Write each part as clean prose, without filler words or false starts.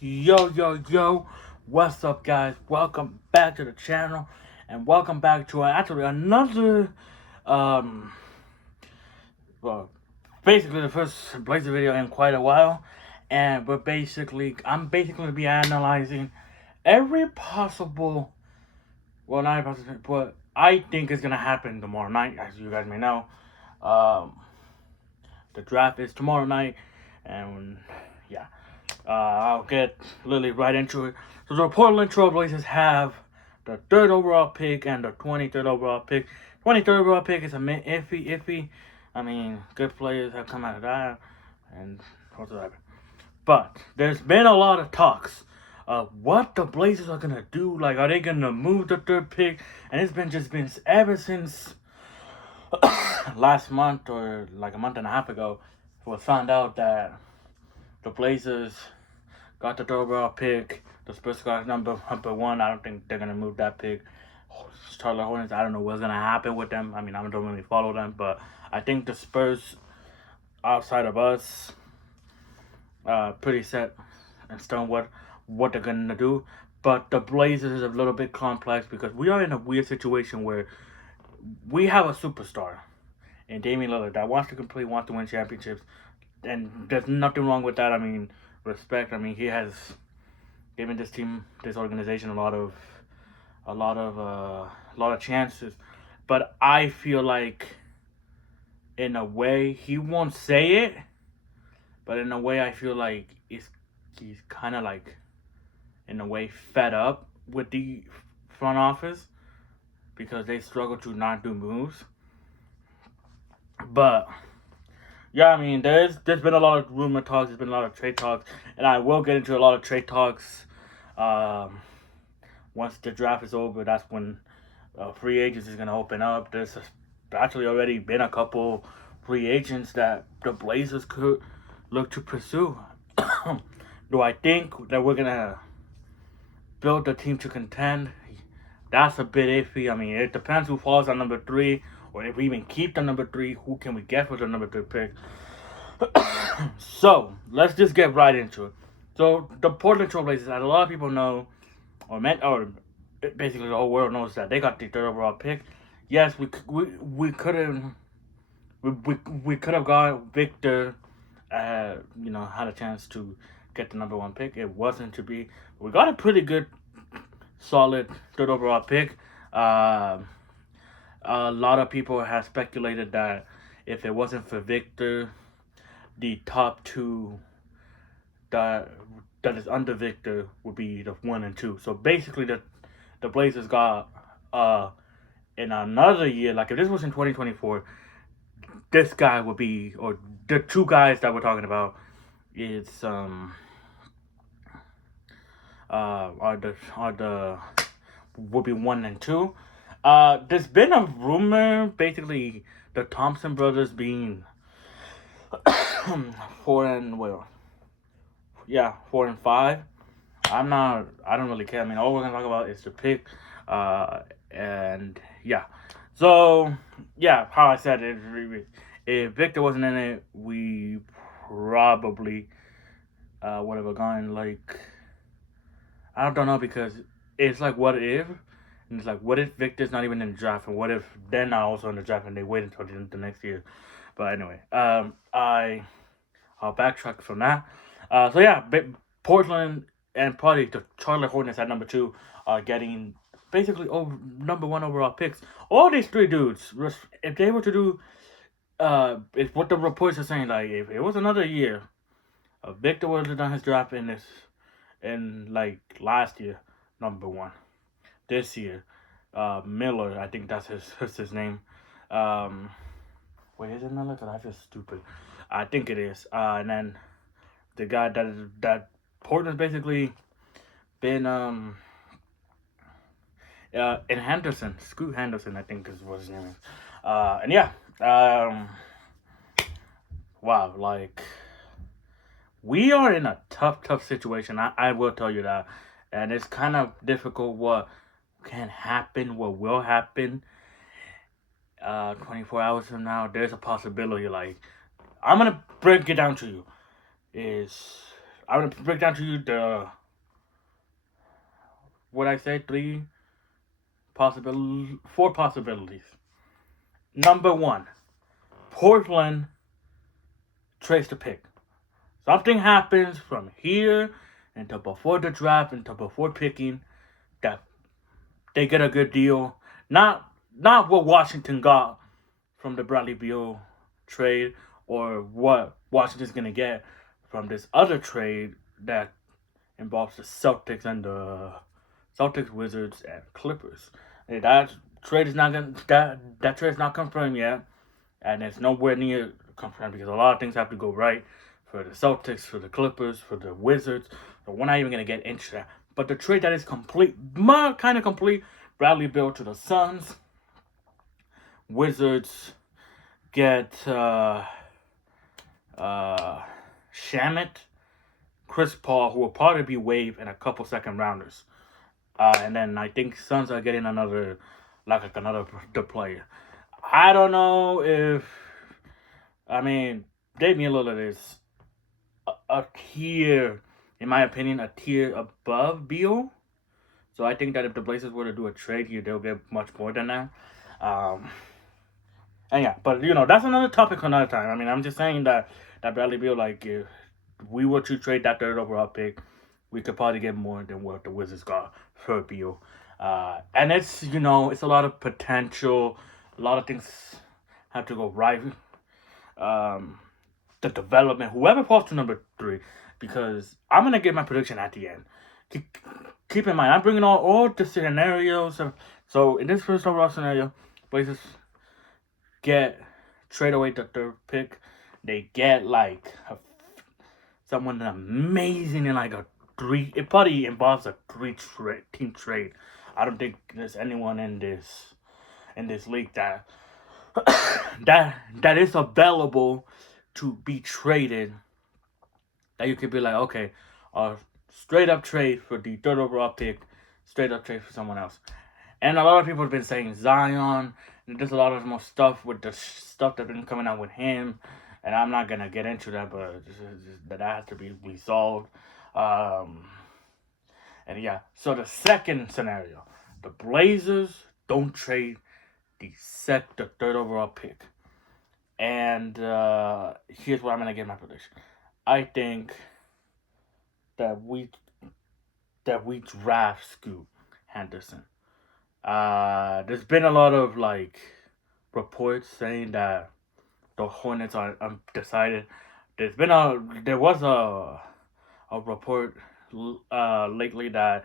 Yo, what's up, guys? Welcome back to the channel, and welcome back to actually another, um, well, basically the first Blazer video in quite a while, and I'm basically gonna be analyzing every possible, well, not possible, but I think is gonna happen tomorrow night, as you guys may know. Um, the draft is tomorrow night, and yeah. I'll get literally right into it. So the Portland TrailBlazers have the third overall pick and the 23rd overall pick. 23rd overall pick is a bit iffy. I mean, good players have come out of that, and whatsoever. But there's been a lot of talks of what the Blazers are gonna do. Like, are they gonna move the third pick? And it's been ever since last month or like a month and a half ago. It was found out that the Blazers got the third overall pick. The Spurs got number one. I don't think they're gonna move that pick. Charlotte Hornets, I don't know what's gonna happen with them. I mean, I don't really follow them, but I think the Spurs, outside of us, pretty set in stone what they're gonna do. But the Blazers is a little bit complex because we are in a weird situation where we have a superstar in Damian Lillard that wants to win championships, and there's nothing wrong with that. I mean, respect. I mean, he has given this organization a lot of chances, but I feel like, in a way, he won't say it, but in a way, I feel like he's kind of like, in a way, fed up with the front office because they struggle to not do moves. But yeah, I mean, there's been a lot of rumor talks, there's been a lot of trade talks, and I will get into a lot of trade talks. Once the draft is over, that's when free agents is going to open up. There's actually already been a couple free agents that the Blazers could look to pursue. Do I think that we're going to build the team to contend? That's a bit iffy. I mean, it depends who falls on number 3, or if we even keep the number 3, who can we get for the number 3 pick? So, let's just get right into it. So, the Portland TrailBlazers, as a lot of people know, or basically the whole world knows, that they got the third overall pick. Yes, we could have got Victor, had a chance to get the number 1 pick. It wasn't to be. We got a pretty good, solid third overall pick. A lot of people have speculated that if it wasn't for Victor, the top 2 that is under Victor would be the 1 and 2. So basically, the Blazers got in another year. Like, if this was in 2024, this guy would be, or the 2 guys that we're talking about, is are the would be 1 and 2. There's been a rumor, basically, the Thompson brothers being 4 and 5. I don't really care. I mean, all we're gonna talk about is the pick, and yeah. So yeah, how I said it, if Victor wasn't in it, we probably would have gone, like, I don't know, because it's like, what if? And it's like, what if Victor's not even in the draft, and what if they're not also in the draft and they wait until the next year? But anyway, I'll backtrack from that. So yeah, Portland and probably the Charlotte Hornets at number 2 are getting basically number 1 overall picks. All these 3 dudes, if they were to do, if what the reports are saying, like, if it was another year, Victor would have done his draft in like last year, number 1. This year, Miller, I think that's his name. Wait, is it Miller? Cause I feel stupid. I think it is. And then the guy that Portland's basically been in Henderson, Scoot Henderson, I think is what his name is. And yeah, wow, like, we are in a tough situation. I will tell you that, and it's kind of difficult what can happen, what will happen. 24 hours from now, there's a possibility. Like, I'm gonna break it down to you. Is I'm gonna break down to you four possibilities. Number one, Portland trades the pick. Something happens from here until before the draft, until before picking, that they get a good deal. Not what Washington got from the Bradley Beal trade, or what Washington's gonna get from this other trade that involves the Celtics and the Celtics, Wizards, and Clippers. That trade is not gonna that trade is not confirmed yet, and it's nowhere near confirmed because a lot of things have to go right for the Celtics, for the Clippers, for the Wizards. So we're not even gonna get into that. But the trade that is complete, kind of complete, Bradley Beal to the Suns. Wizards get Shamit, Chris Paul, who will probably be waived, and a couple second rounders. And then I think Suns are getting another player. I don't know if, I mean, Damian Lillard is a tier, in my opinion, a tier above Beal. So I think that if the Blazers were to do a trade here, they'll get much more than that. And yeah, but that's another topic for another time. I mean, I'm just saying that Bradley Beal, like, if we were to trade that third overall pick, we could probably get more than what the Wizards got for Beal. And it's a lot of potential. A lot of things have to go right. The development, whoever falls to number 3, because I'm gonna get my prediction at the end. Keep in mind, I'm bringing all the scenarios. So in this first overall scenario, Blazers trade away the third pick. They get like someone amazing in like a 3. It probably involves a 3-team trade. I don't think there's anyone in this league that that is available to be traded, that you could be like, okay, straight up trade for the third overall pick, straight up trade for someone else. And a lot of people have been saying Zion. And there's a lot of more stuff with the stuff that's been coming out with him, and I'm not gonna get into that, but that has to be resolved. And yeah, so the second scenario, the Blazers don't trade the third overall pick. And here's where I'm gonna get my prediction. I think that we draft Scoot Henderson. There's been a lot of like reports saying that the Hornets are undecided. There was a report lately that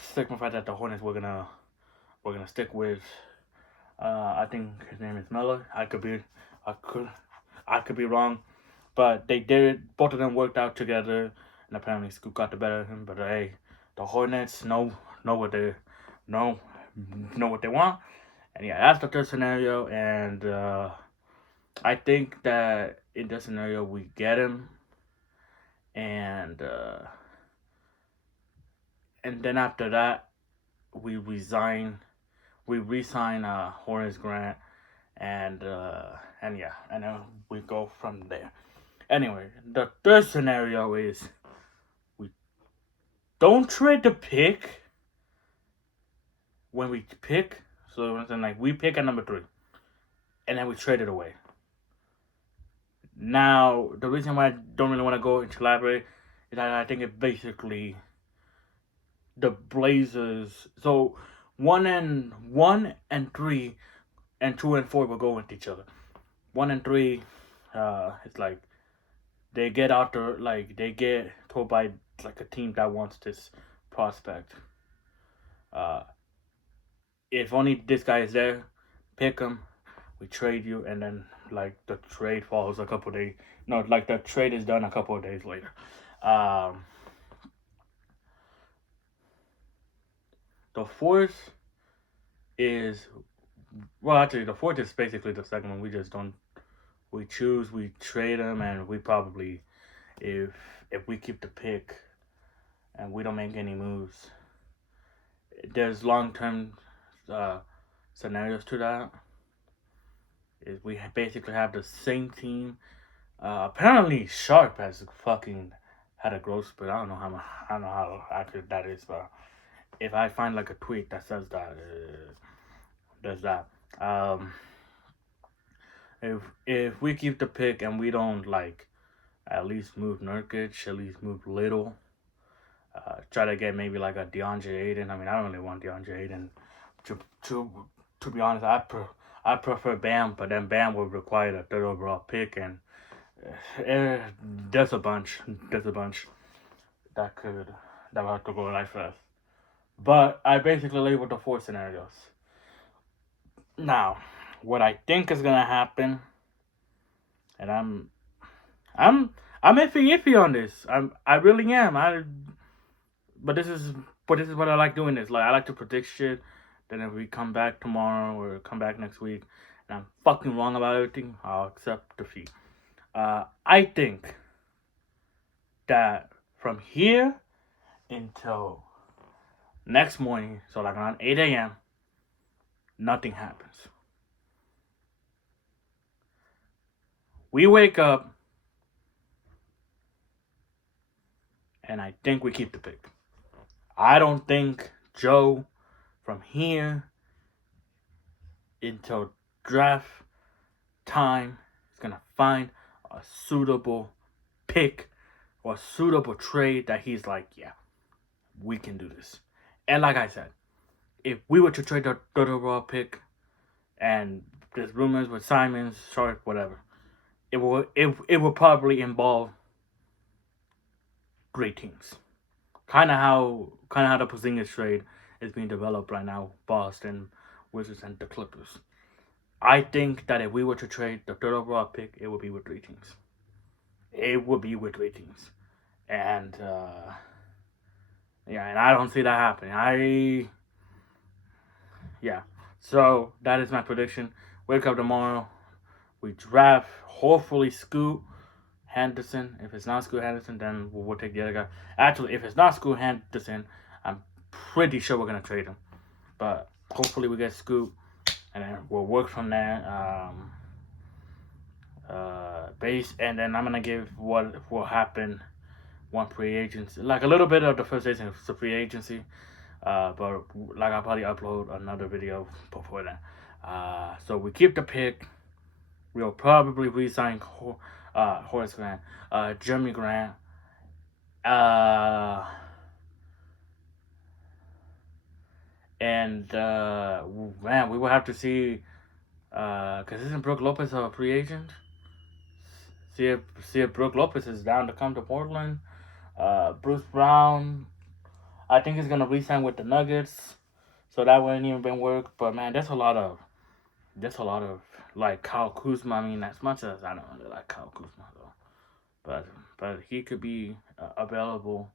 signified that the Hornets were gonna stick with. I think his name is Miller. I could be wrong, but they did. Both of them worked out together, and apparently Scoot got the better of him. But hey, the Hornets know what they want, and yeah, that's the third scenario. And I think that in this scenario we get him, and then after that we re-sign Horace Grant, and yeah, and then we go from there. Anyway, the third scenario is we don't trade the pick when we pick. So like we pick at number 3, and then we trade it away. Now, the reason why I don't really want to go into elaborate is that I think it basically the Blazers. So 1 and 3 and 2 and 4 will go with each other. 1 and 3, it's like they get told by like a team that wants this prospect. If only this guy is there, pick him. We trade you, and then like the trade falls a couple days. No, like the trade is done a couple of days later. The fourth is the fourth is basically the second one. We just don't. We trade them, and we probably, if we keep the pick, and we don't make any moves, there's long-term scenarios to that. Is we basically have the same team. Apparently Sharp has had a growth spurt. I don't know how accurate that is, but if I find like a tweet that says that, does that. Um, if we keep the pick and we don't like at least move Nurkic, at least move Little, try to get maybe like a DeAndre Ayton. I mean, I don't really want DeAndre Ayton. To to to be honest, I prefer Bam, but then Bam would require the third overall pick, and uh, there's a bunch that could that would have to go like first. But I basically labeled the four scenarios. Now, what I think is gonna happen, and I'm I'm iffy on this. I really am. But this is what I like doing. This like I like to predict shit. Then if we come back tomorrow or come back next week, and I'm fucking wrong about everything, I'll accept defeat. I think that from here until next morning, so like around 8 a.m., nothing happens. We wake up, and I think we keep the pick. I don't think Joe, from here until draft time, is going to find a suitable pick or a suitable trade that he's like, yeah, we can do this. And like I said, if we were to trade the third overall pick, and there's rumors with Simons, Sharp, whatever, it will probably involve great teams. Kind of how the Porzingis trade is being developed right now, Boston, Wizards, and the Clippers. I think that if we were to trade the third overall pick, it would be with three teams. It would be with three teams, and yeah, and I don't see that happening. So that is my prediction. Wake up tomorrow, we draft hopefully Scoot Henderson. If it's not Scoot Henderson, then we'll take the other guy. Actually, if it's not Scoot Henderson, I'm pretty sure we're gonna trade him. But hopefully we get Scoot, and then we'll work from there. And then I'm gonna give what will happen one free agency, like a little bit of the first season of free agency. But like I'll probably upload another video before that. So we keep the pick. We'll probably re-sign Horace Grant, Jeremy Grant, and man, we will have to see. Cause isn't Brook Lopez a free agent? See if Brook Lopez is down to come to Portland. Bruce Brown, I think he's gonna re-sign with the Nuggets, so that wouldn't even been work. But man, there's a lot of like Kyle Kuzma. I mean, as much as I don't really like Kyle Kuzma though, but he could be available.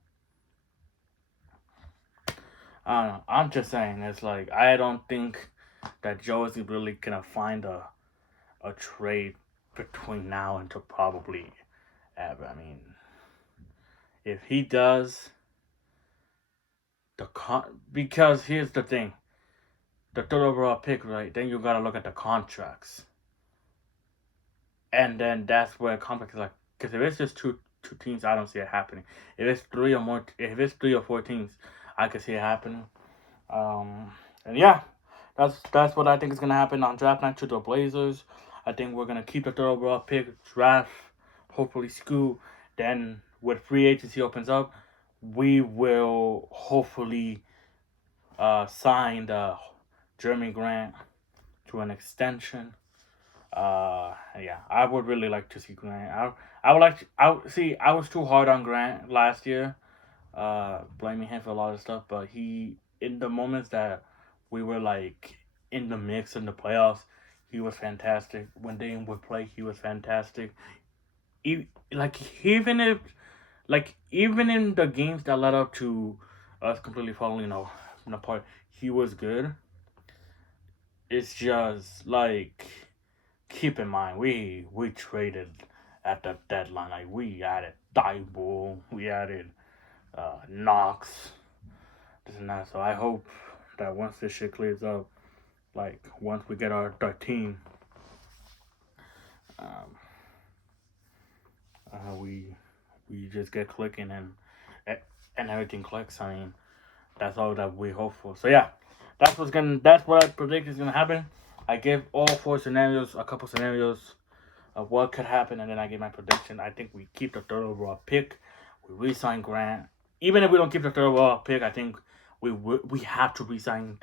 I don't know. I'm just saying, it's like I don't think that Joe is really gonna find a trade between now until probably ever. I mean, if he does, because here's the thing, the third overall pick, right? Then you gotta look at the contracts, and then that's where contracts like, because if it's just two teams, I don't see it happening. If it's three or four teams, I could see it happening. And yeah, that's what I think is gonna happen on draft night to the Blazers. I think we're gonna keep the third overall pick, draft, hopefully Scoot. Then when free agency opens up, we will hopefully sign the Jeremy Grant to an extension. Yeah, I would really like to see Grant. I would like to, I was too hard on Grant last year, blaming him for a lot of stuff, but he, in the moments that we were like in the mix in the playoffs, he was fantastic. When they would play, he was fantastic. Even in the games that led up to us completely falling apart, he was good. It's just like, keep in mind, we traded at the deadline. Like, we added Thibault, we added Knox, this and that. So I hope that once this shit clears up, like once we get our team, we we just get clicking and everything clicks. I mean, that's all that we hope for. So yeah, that's what I predict is gonna happen. I give all 4 scenarios, a couple scenarios of what could happen, and then I give my prediction. I think we keep the third overall pick. We re-sign Grant. Even if we don't keep the third overall pick, I think we have to re-sign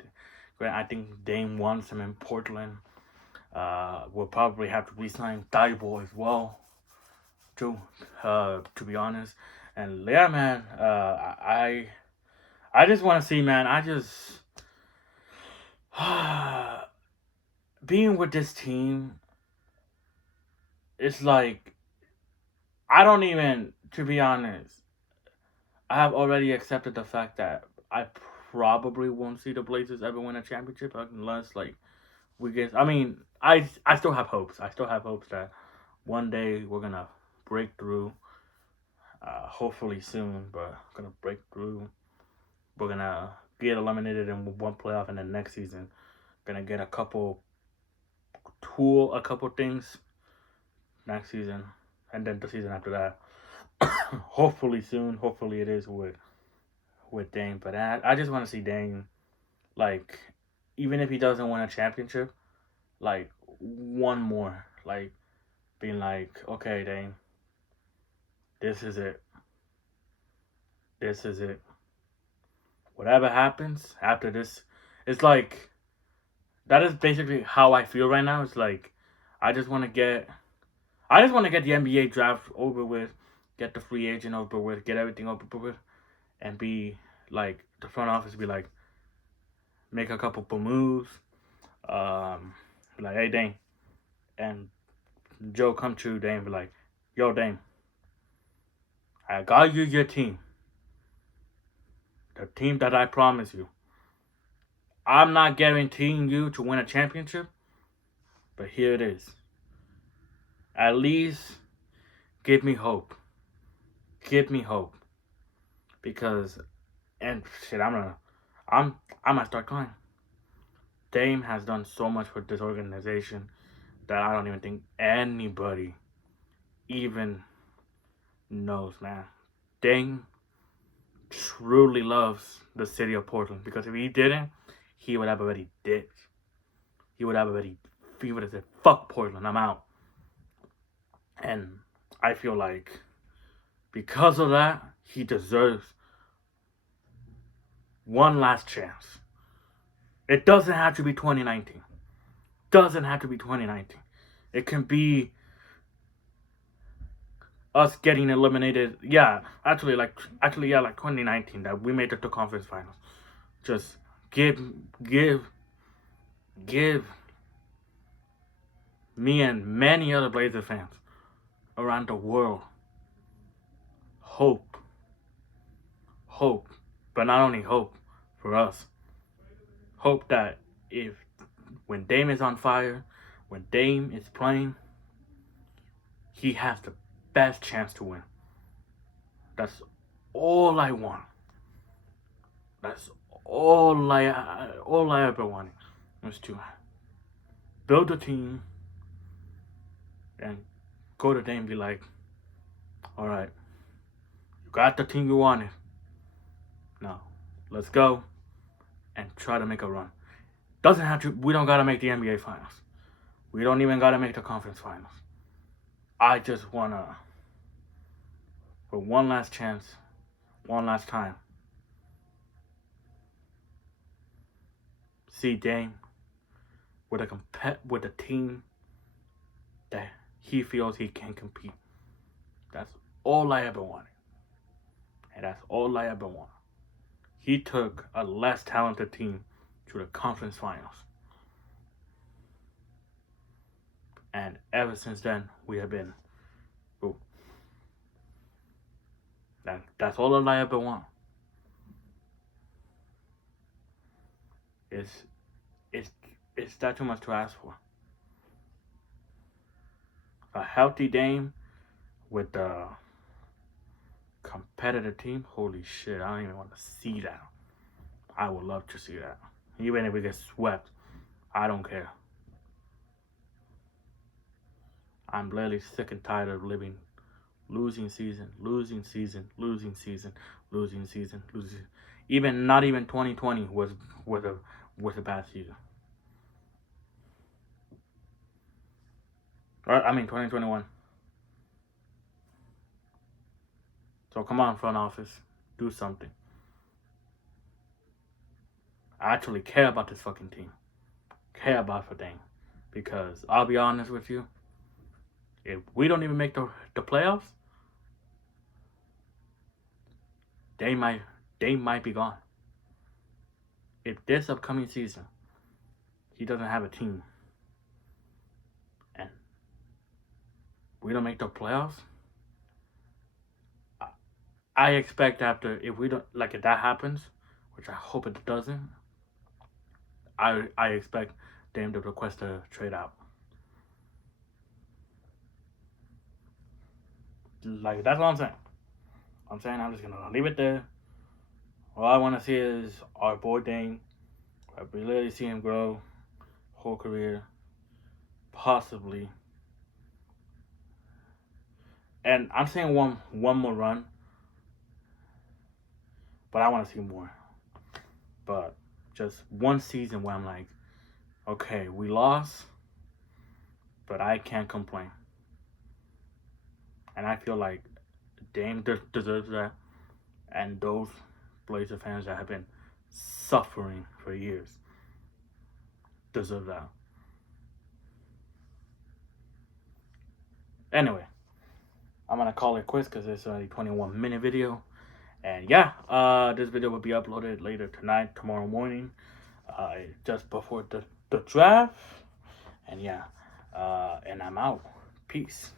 Grant. I think Dame wants him in Portland. We'll probably have to re-sign Thibault as well, too. To be honest, and yeah, man. I just want to see, man. I just being with this team. It's like I don't even, to be honest. I have already accepted the fact that I probably won't see the Blazers ever win a championship unless like we get. I mean, I still have hopes. I still have hopes that one day we're gonna break through. Hopefully soon, but gonna break through. We're gonna get eliminated in one playoff, and then next season gonna get a couple things next season, and then the season after that. Hopefully soon. Hopefully it is with Dame. But I just want to see Dame, like, even if he doesn't win a championship, like one more, like being like, okay, Dame, this is it. This is it. Whatever happens after this, it's like that is basically how I feel right now. It's like I just want to get, the NBA draft over with, get the free agent over with, get everything over with, and be like the front office be like, make a couple of moves, be like, hey Dame, and Joe come to Dame, be like, yo Dame, I got you your team, the team that I promised you. I'm not guaranteeing you to win a championship, but here it is. At least give me hope. Give me hope, because and shit, I'm gonna start crying. Dame has done so much for this organization that I don't even think anybody even knows, man. Dame truly loves the city of Portland, because if he didn't, he would have already ditched. He would have said, fuck Portland, I'm out. And I feel like because of that, he deserves one last chance. It doesn't have to be 2019. Doesn't have to be 2019. It can be us getting eliminated. Yeah, actually, like 2019 that we made it to conference finals. Just give me and many other Blazer fans around the world hope, but not only hope for us. Hope that when Dame is on fire, when Dame is playing, he has the best chance to win. That's all I want. That's all I ever wanted, was to build a team and go to Dame and be like, all right, you got the team you wanted. Now, let's go and try to make a run. Doesn't have to. We don't gotta make the NBA finals. We don't even gotta make the conference finals. I just wanna, for one last chance, one last time, see Dame with a team that he feels he can compete. That's all I ever wanted, and that's all I ever wanted. He took a less talented team to the conference finals, and ever since then we have been. Ooh, that's all I ever want. It's that too much to ask for. A healthy Dame with a competitive team. Holy shit! I don't even want to see that. I would love to see that. Even if we get swept, I don't care. I'm literally sick and tired of living Losing season. Even not even 2020 was a bad season. Right? I mean 2021. So come on, front office, do something. I actually care about this fucking team. Care about the thing. Because I'll be honest with you, if we don't even make the playoffs, they might be gone. If this upcoming season he doesn't have a team and we don't make the playoffs, I expect after, if we don't, like, if that happens, which I hope it doesn't, I expect them to request a trade out. Like, that's all I'm saying. I'm just gonna leave it there. All I want to see is our boy Dame. I really see him grow whole career, possibly. And I'm saying one more run, but I want to see more. But just one season where I'm like, okay, we lost, but I can't complain. And I feel like Dame deserves that, and those Blazer fans that have been suffering for years deserve that. Anyway, I'm gonna call it quits because it's a 21-minute video. And yeah, this video will be uploaded later tonight, tomorrow morning, just before the draft. And yeah, and I'm out. Peace.